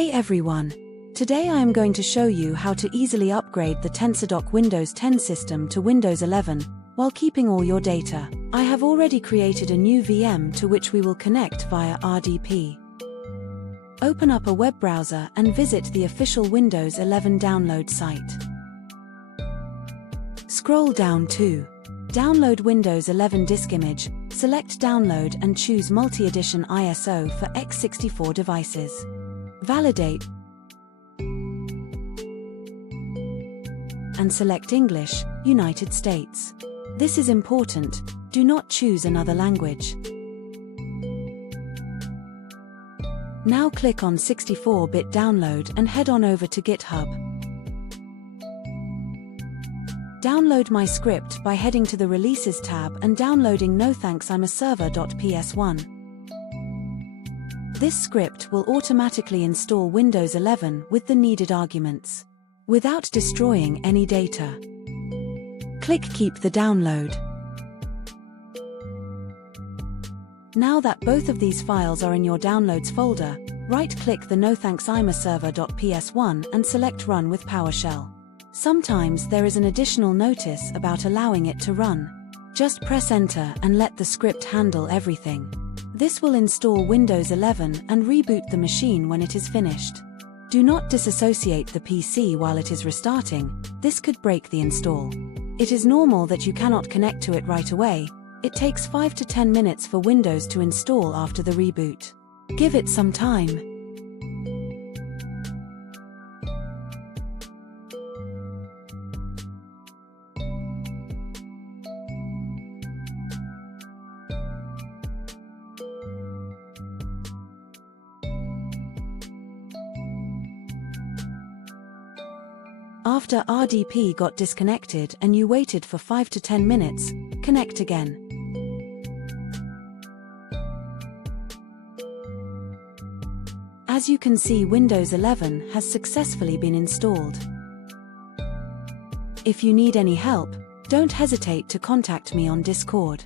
Hey everyone! Today I am going to show you how to easily upgrade the Tensordock Windows 10 system to Windows 11 while keeping all your data. I have already created a new VM to which we will connect via RDP. Open up a web browser and visit the official Windows 11 download site. Scroll down to Download Windows 11 Disk Image, select Download and choose Multi-Edition ISO for x64 devices. Validate and select English, United States. This is important, do not choose another language. Now click on 64-bit download and head on over to GitHub. Download my script by heading to the Releases tab and downloading nothanksimserver.ps1. This script will automatically install Windows 11 with the needed arguments, without destroying any data. Click Keep the download. Now that both of these files are in your Downloads folder, right-click the nothanksimserver.ps1 and select Run with PowerShell. Sometimes there is an additional notice about allowing it to run. Just press Enter and let the script handle everything. This will install Windows 11 and reboot the machine when it is finished. Do not disassociate the PC while it is restarting, this could break the install. It is normal that you cannot connect to it right away. It takes 5 to 10 minutes for Windows to install after the reboot. Give it some time. After RDP got disconnected and you waited for 5 to 10 minutes, connect again. As you can see, Windows 11 has successfully been installed. If you need any help, don't hesitate to contact me on Discord.